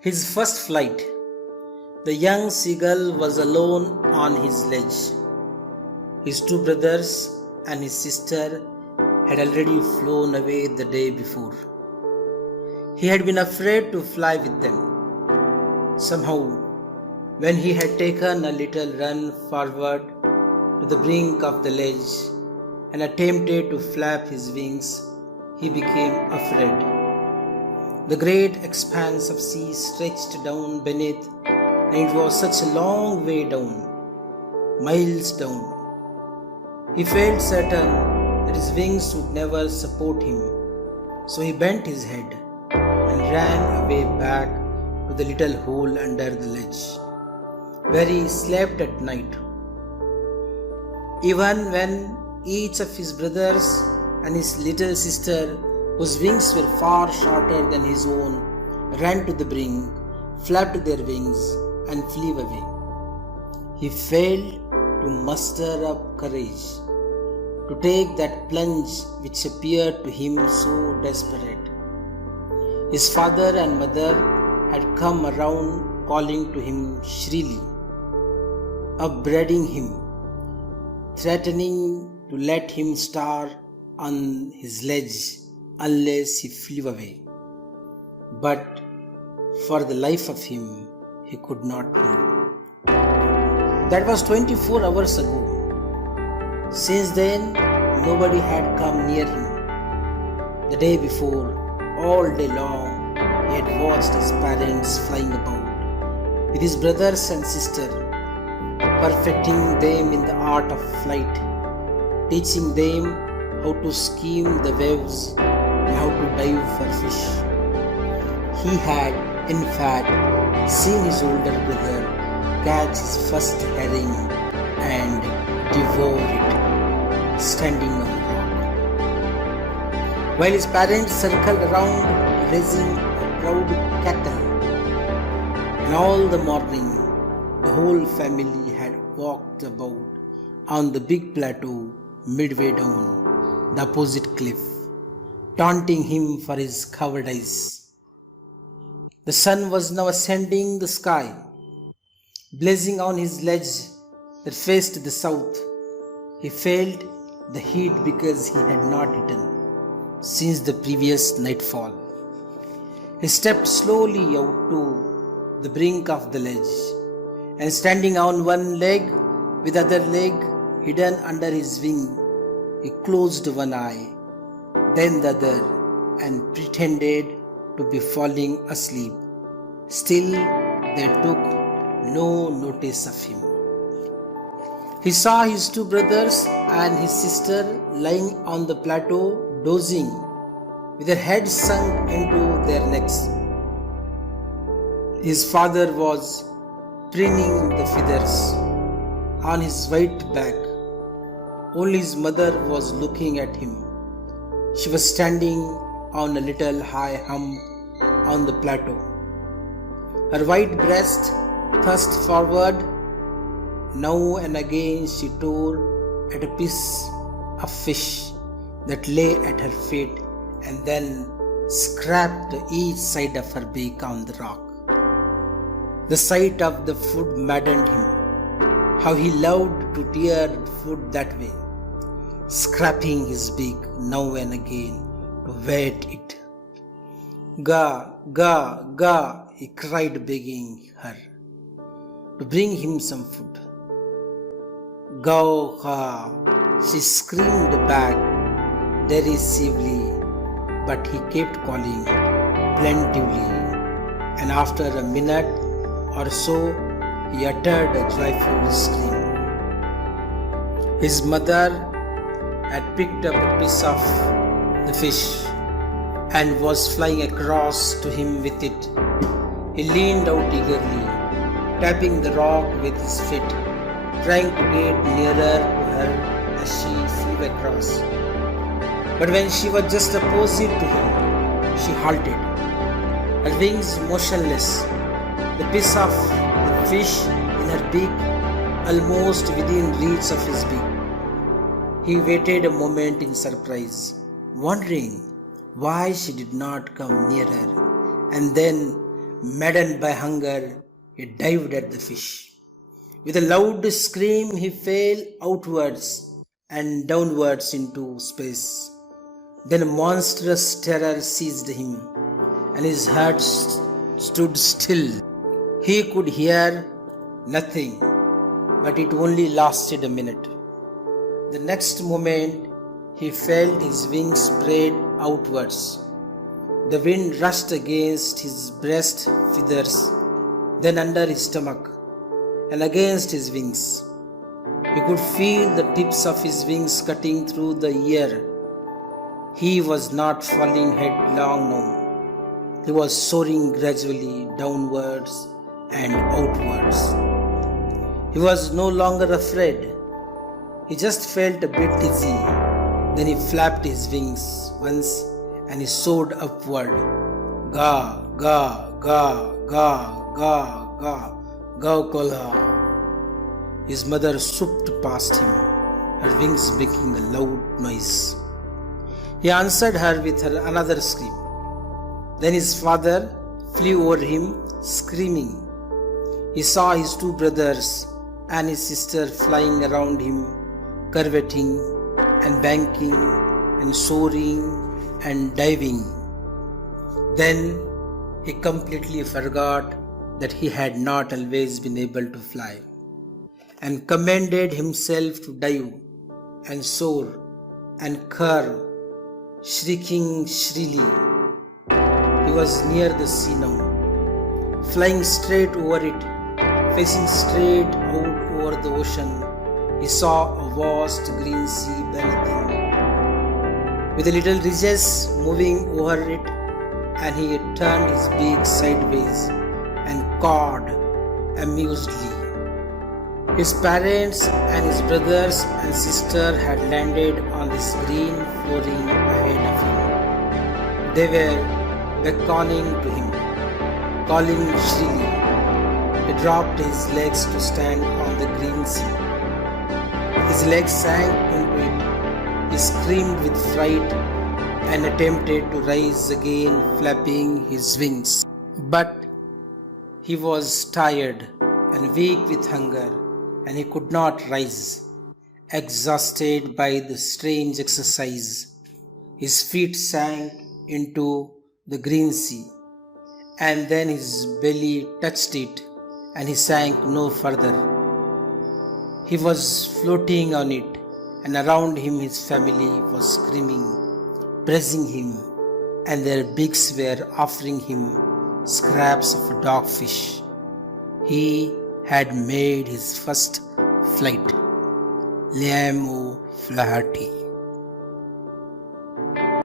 His first flight. The young seagull was alone on his ledge. His two brothers and his sister had already flown away the day before. He had been afraid to fly with them. Somehow, when he had taken a little run forward to the brink of the ledge and attempted to flap his wings, he became afraid. The great expanse of sea stretched down beneath, and it was such a long way down, miles down. He felt certain that his wings would never support him, so he bent his head and ran away back to the little hole under the ledge, where he slept at night. Even when each of his brothers and his little sister, whose wings were far shorter than his own, ran to the brink, flapped their wings, and flew away, he failed to muster up courage to take that plunge which appeared to him so desperate. His father and mother had come around calling to him shrilly, upbraiding him, threatening to let him starve on his ledge unless he flew away. But for the life of him, he could not move. That was 24 hours ago. Since then, nobody had come near him. The day before, all day long, he had watched his parents flying about with his brothers and sister, perfecting them in the art of flight, teaching them how to skim the waves and how to dive for fish. He had, in fact, seen his older brother catch his first herring and devour it, standing on the rock, while his parents circled around raising a proud cattle. And all the morning, the whole family had walked about on the big plateau midway down the opposite cliff, taunting him for his cowardice. The sun was now ascending the sky, blazing on his ledge that faced the south. He felt the heat because he had not eaten since the previous nightfall. He stepped slowly out to the brink of the ledge, and standing on one leg with the other leg hidden under his wing, he closed one eye, then the other, and pretended to be falling asleep. Still, they took no notice of him. He saw his two brothers and his sister lying on the plateau, dozing, with their heads sunk into their necks. His father was preening the feathers on his white back. Only his mother was looking at him. She was standing on a little high hump on the plateau. Her white breast thrust forward. Now and again she tore at a piece of fish that lay at her feet and then scraped each side of her beak on the rock. The sight of the food maddened him. How he loved to tear food that way, scraping his beak now and again to wet it. Ga, ga, ga, he cried, begging her to bring him some food. Go, ha, she screamed back derisively, but he kept calling plaintively, and after a minute or so, he uttered a joyful scream. His mother had picked up a piece of the fish and was flying across to him with it. He leaned out eagerly, tapping the rock with his feet, trying to get nearer to her as she flew across. But when she was just opposite to him, she halted, her wings motionless, the piece of the fish in her beak almost within reach of his beak. He waited a moment in surprise, wondering why she did not come nearer, and then, Maddened by hunger, he dived at the fish. With a loud scream, he fell outwards and downwards into space. Then a monstrous terror seized him, and his heart stood still. He could hear nothing, but it only lasted a minute. The next moment, he felt his wings spread outwards. The wind rushed against his breast feathers, then under his stomach, and against his wings. He could feel the tips of his wings cutting through the air. He was not falling headlong now. He was soaring gradually downwards and outwards. He was no longer afraid. He just felt a bit dizzy. Then he flapped his wings once and he soared upward. Ga, ga, ga, ga, ga, ga, ga, His mother swooped past him, her wings making a loud noise. He answered her with another scream. Then his father flew over him, screaming. He saw his two brothers and his sister flying around him, curveting and banking and soaring and diving. Then he completely forgot that he had not always been able to fly, and commanded himself to dive and soar and curve, shrieking shrilly. He was near the sea now, flying straight over it, facing straight out over the ocean. He saw a vast green sea beneath him, with the little ridges moving over it, and he turned his beak sideways and cawed amusedly. His parents and his brothers and sister had landed on this green flooring ahead of him. They were beckoning to him, calling shrilly. He dropped his legs to stand on the green sea. His legs sank into it. He screamed with fright and attempted to rise again, flapping his wings. But he was tired and weak with hunger, and he could not rise. Exhausted by the strange exercise, his feet sank into the green sea, and then his belly touched it, and he sank no further. He was floating on it, and around him his family was screaming, praising him, and their beaks were offering him scraps of dogfish. He had made his first flight. Liam O'Flaherty.